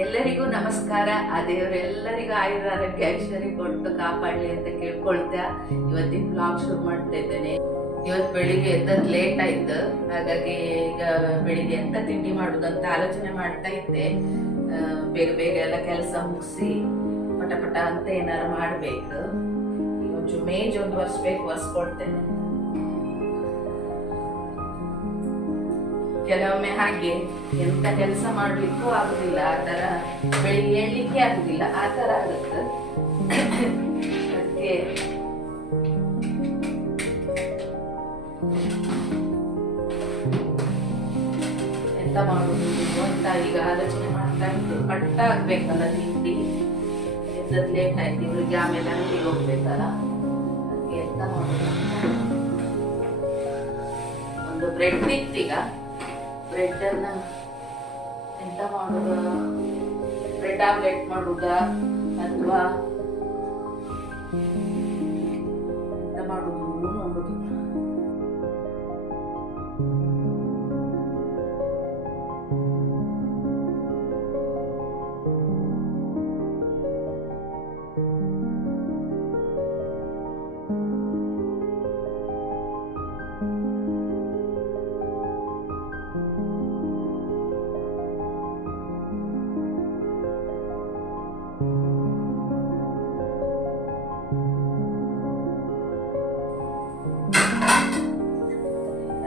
ಎಲ್ಲರಿಗೂ ನಮಸ್ಕಾರ. ಆ ದೇವರೆಲ್ಲರಿಗೂ ಆಯುರಾರೋಗ್ಯ ಐಶ್ವರ್ಯ ಕೊಟ್ಟು ಕಾಪಾಡಲಿ ಅಂತ ಕೇಳ್ಕೊಳ್ತಾ ಇವತ್ತಿನ ಬ್ಲಾಗ್ ಶುರು ಮಾಡ್ತಾ ಇದ್ದೇನೆ. ಇವತ್ತು ಬೆಳಿಗ್ಗೆ ಎದ್ದದ್ದು ಲೇಟ್ ಆಯ್ತು, ಹಾಗಾಗಿ ಈಗ ಬೆಳಿಗ್ಗೆ ಎಂತ ತಿಂಡಿ ಮಾಡುದಂತ ಆಲೋಚನೆ ಮಾಡ್ತಾ ಇದ್ದೆ. ಬೇಗ ಬೇಗ ಎಲ್ಲ ಕೆಲಸ ಮುಗಿಸಿ ಪಟ ಅಂತ ಏನಾರು ಮಾಡ್ಬೇಕು. ಒಂಚೂರು ಮೇಜ್ ಒಂದು ಒರೆಸ್ಕೊಳ್ತೇನೆ. ಕೆಲವೊಮ್ಮೆ ಹಾಗೆ ಎಂತ ಕೆಲಸ ಮಾಡ್ಲಿಕ್ಕೂ ಆಗುದಿಲ್ಲ, ಆ ತರ ಬೆಳಿಗ್ಗೆ ಏಳ್ಲಿಕ್ಕೆ ಆಗುದಿಲ್ಲ, ಆ ತರ ಆಗುತ್ತೆ. ಅದಕ್ಕೆ ಎಂತ ಮಾಡುದು ಅಂತ ಈಗ ಆಲೋಚನೆ ಮಾಡ್ತಾ ಇದ್ದೆ. ಪಟ್ಟ ಆಗ್ಬೇಕಲ್ಲ ತಿಂಡಿ, ಎದ್ದದ್ ಲೇಟ್ ಆಯ್ತು, ಇವ್ರಿಗೆ ಆಮೇಲೆ ಅಂಗಡಿಗೆ ಹೋಗ್ಬೇಕಲ್ಲ, ಅದಕ್ಕೆ ಎಂತ ಮಾಡುದು. ಒಂದು ಬ್ರೆಡ್ ಇತ್ತೀಗ, ಬ್ರೆಡ್ ಅನ್ನ ಎಂತ ಮಾಡುದ, ಬ್ರೆಡ್ ಆಮ್ಲೆಟ್ ಮಾಡುದ ಅಥವಾ ಎಂತ ಮಾಡುದು ನೋಡುದು.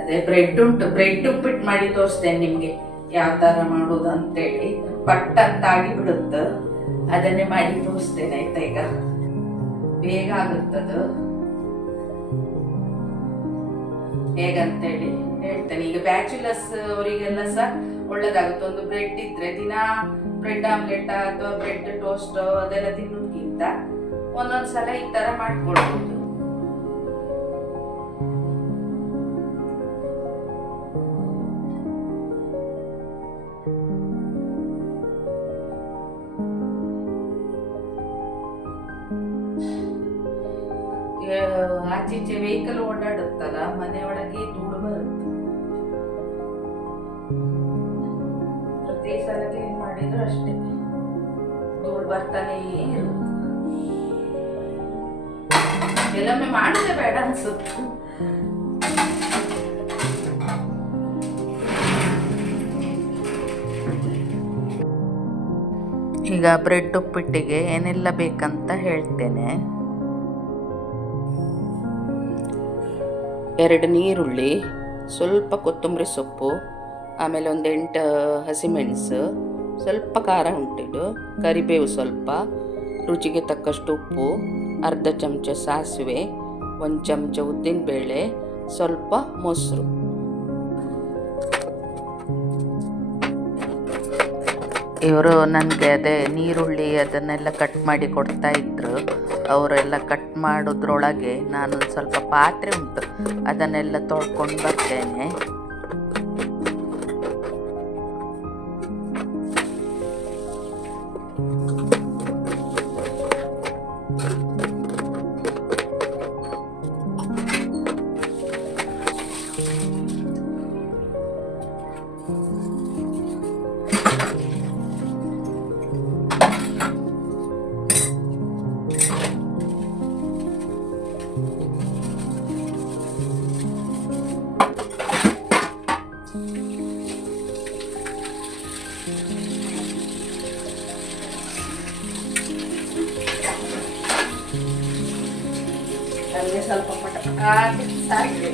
ಅದೇ ಬ್ರೆಡ್ ಉಂಟು, ಬ್ರೆಡ್ ಉಪ್ಪಿಟ್ಟು ಮಾಡಿ ತೋರಿಸ್ತೇನೆ ನಿಮ್ಗೆ ಯಾವ ತರ ಮಾಡುದು ಅಂತೇಳಿ. ಪಟ್ಟ ಅಂತ ಆಗಿ ಬಿಡುತ್ತ, ಅದನ್ನೇ ಮಾಡಿ ತೋರಿಸ್ತೇನೆ ಆಯ್ತಾ. ಈಗ ಬೇಗ ಆಗುತ್ತದು, ಹೇಗಂತೇಳಿ ಹೇಳ್ತೇನೆ. ಈಗ ಬ್ಯಾಚುಲರ್ಸ್ ಅವರಿಗೆಲ್ಲ ಸಹ ಒಳ್ಳೇದಾಗುತ್ತೆ. ಒಂದು ಬ್ರೆಡ್ ಇದ್ರೆ ದಿನ ಬ್ರೆಡ್ ಆಮ್ಲೆಟ್ ಅಥವಾ ಬ್ರೆಡ್ ಟೋಸ್ಟ್ ಅದೆಲ್ಲ ತಿನ್ನೋದಕ್ಕಿಂತ ಒಂದೊಂದ್ಸಲ ಈ ತರ ಮಾಡ್ಕೊಳ್ಬಹುದು. ಆಚೀಚೆ ವೆಹಿಕಲ್ ಓಡಾಡುತ್ತಲ್ಲ, ಮನೆ ಒಳಗೆ ಧೂಳು ಬರುತ್ತೆ. ಪ್ರತಿ ಸಲ ಕ್ಲೀನ್ ಮಾಡಿದ್ರು ಅಷ್ಟೇ ಧೂಳು ಬರ್ತಾನೆ ಇರುತ್ತೆ. ಕೆಲವೊಮ್ಮೆ ಮಾಡಿದ್ರೆ ಬೇಡ ಅನ್ಸುತ್ತೆ. ಈಗ ಬ್ರೆಡ್ ಉಪ್ಪಿಟ್ಟಿಗೆ ಏನೆಲ್ಲ ಬೇಕಂತ ಹೇಳ್ತೇನೆ. 2 ನೀರುಳ್ಳಿ, ಸ್ವಲ್ಪ ಕೊತ್ತಂಬರಿ ಸೊಪ್ಪು, ಆಮೇಲೆ ಒಂದು 8 ಹಸಿಮೆಣಸು, ಸ್ವಲ್ಪ ಖಾರ ಉಂಟಿಡು, ಕರಿಬೇವು ಸ್ವಲ್ಪ, ರುಚಿಗೆ ತಕ್ಕಷ್ಟು ಉಪ್ಪು, ಅರ್ಧ ಚಮಚ ಸಾಸಿವೆ, 1 ಚಮಚ ಉದ್ದಿನಬೇಳೆ, ಸ್ವಲ್ಪ ಮೊಸರು. ಇವರು ನನಗೆ ಅದೇ ನೀರುಳ್ಳಿ ಅದನ್ನೆಲ್ಲ ಕಟ್ ಮಾಡಿ ಕೊಡ್ತಾ ಇದ್ರು. ಅವರೆಲ್ಲ ಕಟ್ ಮಾಡೋದ್ರೊಳಗೆ ನಾನು ಸ್ವಲ್ಪ ಪಾತ್ರೆ ಉಂಟು, ಅದನ್ನೆಲ್ಲ ತೊಳ್ಕೊಂಡು ಬರ್ತೇನೆ. ಅಲ್ಲಿ ಸ್ವಲ್ಪ ಪಟ ಸಾಗಿದೆ.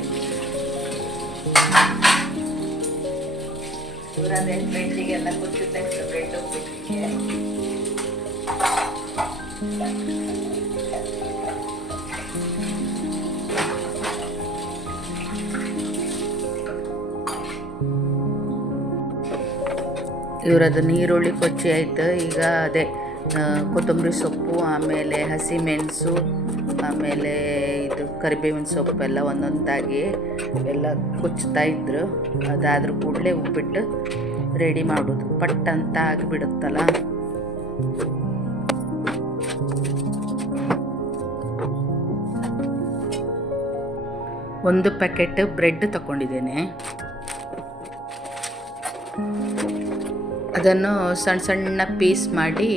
ಇವರದೇ ಬ್ರೆಡ್ಡಿಗೆಲ್ಲ ಕುಚ್ಚುತ್ತೆ, ಬ್ರೆಡ್ ಉಪ್ಪಿಟ್ಟಿಗೆ. ಇವರದ್ದು ನೀರುಳ್ಳಿ ಕೊಚ್ಚಿ ಆಯ್ತು. ಈಗ ಅದೇ ಕೊತ್ತಂಬರಿ ಸೊಪ್ಪು, ಆಮೇಲೆ ಹಸಿಮೆಣಸು, ಆಮೇಲೆ ಇದು ಕರಿಬೇವಿನ ಸೊಪ್ಪೆಲ್ಲ ಒಂದೊಂದಾಗಿ ಎಲ್ಲ ಕುಚ್ತಾ ಇದ್ರು. ಅದಾದ್ರೂ ಕೂಡಲೇ ಉಪ್ಪಿಟ್ಟು ರೆಡಿ ಮಾಡೋದು, ಪಟ್ ಅಂತ ಆಗಿಬಿಡುತ್ತಲ್ಲ. ಒಂದು ಪ್ಯಾಕೆಟ್ ಬ್ರೆಡ್ ತಗೊಂಡಿದ್ದೇನೆ. ಅದನ್ನು ಸಣ್ಣ ಸಣ್ಣ ಪೀಸ್ ಮಾಡಿ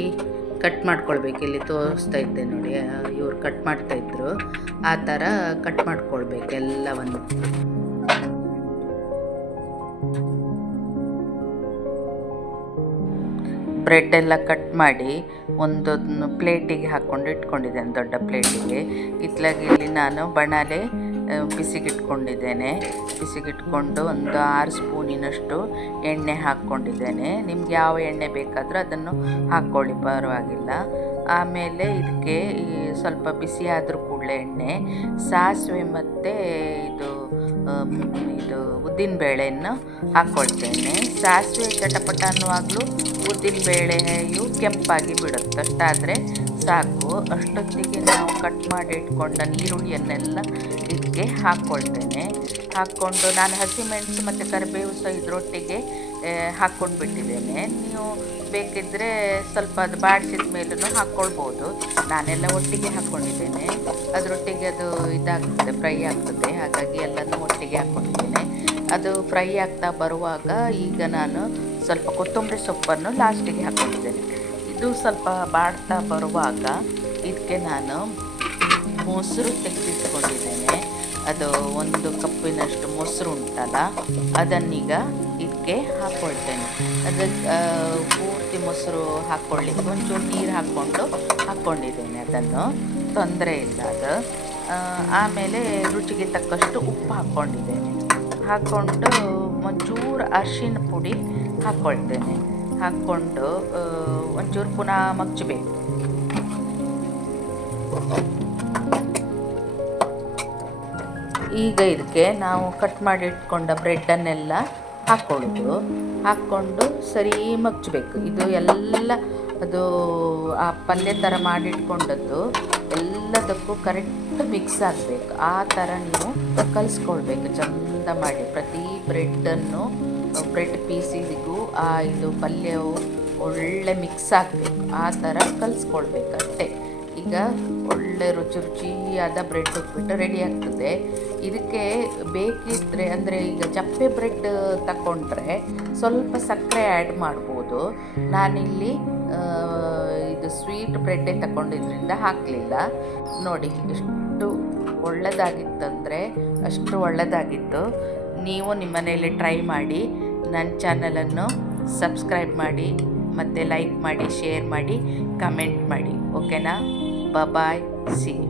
ಕಟ್ ಮಾಡ್ಕೊಳ್ಬೇಕು. ಇಲ್ಲಿ ತೋರಿಸ್ತಾ ಇದ್ದೆ ನೋಡಿ, ಇವ್ರು ಕಟ್ ಮಾಡ್ತಾಯಿದ್ರು, ಆ ಥರ ಕಟ್ ಮಾಡ್ಕೊಳ್ಬೇಕು ಎಲ್ಲವನ್ನು. ಬ್ರೆಡ್ ಎಲ್ಲ ಕಟ್ ಮಾಡಿ ಒಂದು ಪ್ಲೇಟಿಗೆ ಹಾಕ್ಕೊಂಡು ಇಟ್ಕೊಂಡಿದ್ದೇನೆ, ದೊಡ್ಡ ಪ್ಲೇಟಿಗೆ. ಇತ್ಲಾಗಿ ಇಲ್ಲಿ ನಾನು ಬಣಲೆ ಬಿಸಿಗಿಟ್ಕೊಂಡಿದ್ದೇನೆ. ಬಿಸಿಗಿಟ್ಕೊಂಡು ಒಂದು 6 ಸ್ಪೂನಿನಷ್ಟು ಎಣ್ಣೆ ಹಾಕ್ಕೊಂಡಿದ್ದೇನೆ. ನಿಮ್ಗೆ ಯಾವ ಎಣ್ಣೆ ಬೇಕಾದರೂ ಅದನ್ನು ಹಾಕ್ಕೊಳ್ಳಿ, ಪರವಾಗಿಲ್ಲ. ಆಮೇಲೆ ಇದಕ್ಕೆ ಸ್ವಲ್ಪ ಬಿಸಿ ಆದರೂ ಕೂಡಲೇ ಎಣ್ಣೆ, ಸಾಸಿವೆ ಮತ್ತು ಇದು ಉದ್ದಿನಬೇಳೆಯನ್ನು ಹಾಕ್ಕೊಳ್ತೇನೆ. ಸಾಸಿವೆ ಚಟಪಟ ಅನ್ನುವಾಗಲೂ ಉದ್ದಿನಬೇಳೆಯು ಕೆಂಪಾಗಿ ಬಿಡುತ್ತೆ, ಅಷ್ಟಾದರೆ ಸಾಕು. ಅಷ್ಟೊತ್ತಿಗೆ ನಾವು ಕಟ್ ಮಾಡಿ ಇಟ್ಕೊಂಡ ಈರುಳ್ಳಿಯನ್ನೆಲ್ಲ ಇದಕ್ಕೆ ಹಾಕ್ಕೊಳ್ತೇನೆ. ಹಾಕ್ಕೊಂಡು ನಾನು ಹಸಿಮೆಣಸು ಮತ್ತು ಕರಿಬೇವು ಸಹ ಇದರೊಟ್ಟಿಗೆ ಹಾಕ್ಕೊಂಡು ಬಿಟ್ಟಿದ್ದೇನೆ. ನೀವು ಬೇಕಿದ್ದರೆ ಸ್ವಲ್ಪ ಅದು ಬಾಡಿಸಿದ ಮೇಲೂ ಹಾಕ್ಕೊಳ್ಬೋದು. ನಾನೆಲ್ಲ ಒಟ್ಟಿಗೆ ಹಾಕ್ಕೊಂಡಿದ್ದೇನೆ, ಅದರೊಟ್ಟಿಗೆ ಅದು ಇದಾಗ್ತದೆ, ಫ್ರೈ ಆಗ್ತದೆ. ಹಾಗಾಗಿ ಎಲ್ಲನೂ ಒಟ್ಟಿಗೆ ಹಾಕ್ಕೊಂಡಿದ್ದೇನೆ. ಅದು ಫ್ರೈ ಆಗ್ತಾ ಬರುವಾಗ ಈಗ ನಾನು ಸ್ವಲ್ಪ ಕೊತ್ತಂಬರಿ ಸೊಪ್ಪನ್ನು ಲಾಸ್ಟಿಗೆ ಹಾಕ್ಕೊಂಡಿದ್ದೇನೆ. ಇದು ಸ್ವಲ್ಪ ಬಾಡ್ತಾ ಬರುವಾಗ ಇದಕ್ಕೆ ನಾನು ಮೊಸರು ತೆಗೆದಿಟ್ಕೊಂಡಿದ್ದೇನೆ. ಅದು 1 ಕಪ್ಪಿನಷ್ಟು ಮೊಸರು ಉಂಟಲ್ಲ, ಅದನ್ನೀಗ ಇದಕ್ಕೆ ಹಾಕ್ಕೊಳ್ತೇನೆ. ಅದಕ್ಕೆ ಪೂರ್ತಿ ಮೊಸರು ಹಾಕ್ಕೊಳ್ಳಿಕ್ಕೆ ಒಂಚೂರು ನೀರು ಹಾಕ್ಕೊಂಡಿದ್ದೇನೆ. ಅದನ್ನು ತೊಂದರೆ ಇಲ್ಲ ಅದು. ಆಮೇಲೆ ರುಚಿಗೆ ತಕ್ಕಷ್ಟು ಉಪ್ಪು ಹಾಕ್ಕೊಂಡಿದ್ದೇನೆ. ಹಾಕ್ಕೊಂಡು ಒಂಚೂರು ಅರಿಶಿನ ಪುಡಿ ಹಾಕ್ಕೊಳ್ತೇನೆ. ಹಾಕ್ಕೊಂಡು ಒಂಚೂರು ಪುನಃ ಮಗ್ಚಬೇಕು. ಈಗ ಇದಕ್ಕೆ ನಾವು ಕಟ್ ಮಾಡಿ ಇಟ್ಕೊಂಡ ಬ್ರೆಡ್ಡನ್ನೆಲ್ಲ ಹಾಕ್ಕೊಂಡು ಸರಿ ಮಗ್ಚಬೇಕು. ಇದು ಎಲ್ಲ ಅದು ಆ ಪಲ್ಯ ಥರ ಮಾಡಿಟ್ಕೊಂಡದ್ದು ಎಲ್ಲದಕ್ಕೂ ಕರೆಕ್ಟ್ ಮಿಕ್ಸ್ ಆಗಬೇಕು. ಆ ಥರ ನೀವು ಕಲಿಸ್ಕೊಳ್ಬೇಕು ಚಂದ ಮಾಡಿ. ಪ್ರತಿ ಬ್ರೆಡ್ ಪೀಸಿಗೂ ಇದು ಪಲ್ಯವು ಒಳ್ಳೆ ಮಿಕ್ಸ್ ಆಗಬೇಕು. ಆ ಥರ ಕಲಿಸ್ಕೊಳ್ಬೇಕಷ್ಟೆ. ಈಗ ಒಳ್ಳೆ ರುಚಿಯಾದ ಬ್ರೆಡ್ ಉಪ್ಪಿಟ್ಟು ರೆಡಿ ಆಗ್ತದೆ. ಇದಕ್ಕೆ ಬೇಕಿದ್ದರೆ, ಅಂದರೆ ಈಗ ಚಪ್ಪೆ ಬ್ರೆಡ್ ತಗೊಂಡ್ರೆ ಸ್ವಲ್ಪ ಸಕ್ಕರೆ ಆ್ಯಡ್ ಮಾಡ್ಬೋದು. ನಾನಿಲ್ಲಿ ಇದು ಸ್ವೀಟ್ ಬ್ರೆಡ್ಡೇ ತಗೊಂಡಿದ್ರಿಂದ ಹಾಕಲಿಲ್ಲ. ನೋಡಿ ಎಷ್ಟು ಒಳ್ಳೆಯದಾಗಿತ್ತಂದರೆ ಅಷ್ಟು ಒಳ್ಳೆಯದಾಗಿತ್ತು. ನೀವು ನಿಮ್ಮ ಮನೆಯಲ್ಲಿ ಟ್ರೈ ಮಾಡಿ. ನನ್ನ ಚಾನಲನ್ನು ಸಬ್ಸ್ಕ್ರೈಬ್ ಮಾಡಿ, ಮತ್ತು ಲೈಕ್ ಮಾಡಿ, ಶೇರ್ ಮಾಡಿ, ಕಮೆಂಟ್ ಮಾಡಿ. ಓಕೆನಾ? ಬಾಯ್, ಸಿ ಯು.